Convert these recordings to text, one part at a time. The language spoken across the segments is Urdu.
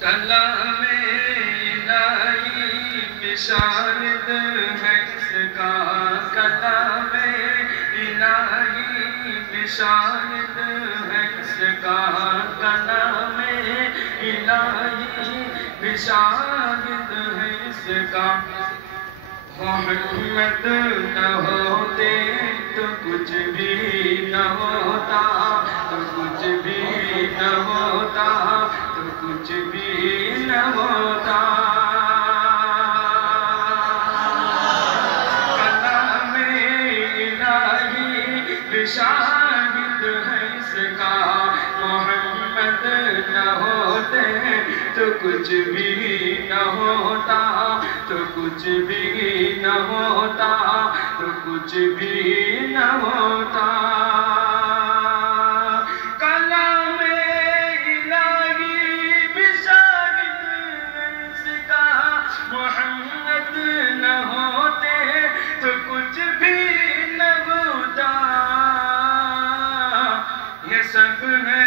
کلام الہی بشارت ہے اس کا، کلام الہی بشارت ہے اس کا، کلام الہی بشارت ہے اس کا۔ محمد نہ ہوتے تو کچھ بھی نہ ہوتا، تو کچھ بھی نہ ہوتا، تو کچھ بھی نہ ہوتا۔ کلام الہی بشارت ہے اس کا، محمد نہ ہوتے تو کچھ بھی نہ ہوتا، تو کچھ بھی نہ ہوتا، تو کچھ بھی نہ ہوتا۔ کلام الہی بشارت ہے اس کا، محمد نہ ہوتے تو کچھ بھی نہ ہوتا۔ یہ سب ہے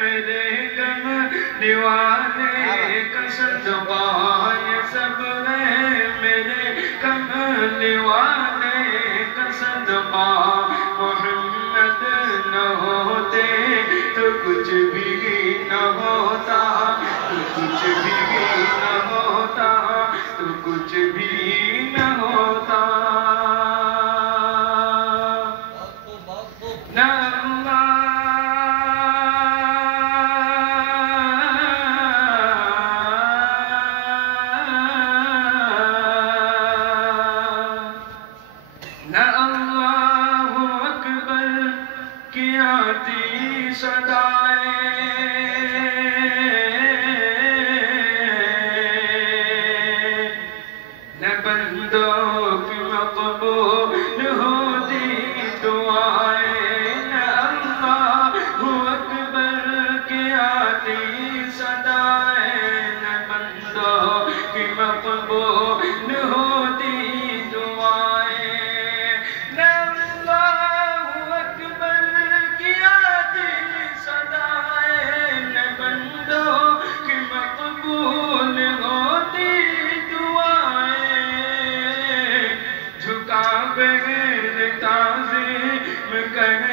میرے کملی والے کا صدقہ، یہ سب ہے میرے کملی والے کا صدقہ۔ محمد نہ ہوتے تو کچھ بھی نہ ہوتا، تو کچھ بھی نہ ہوتا، تو کچھ بھی نہ ہوتا۔ نہ اللہ اکبر کی آتی صدائیں، نہ بندوں کی مقبول ہوتی دعائیں، نہ اللہ اکبر کی آتی صدائیں، نہ بندوں کی مقبول ہوتی دعائیں، نہ اللہ اکبر کی آتی صدائیں، نہ بندوں کی مقبول ہوتی دعائیں۔ جھکا بغیر تعظیم کہہ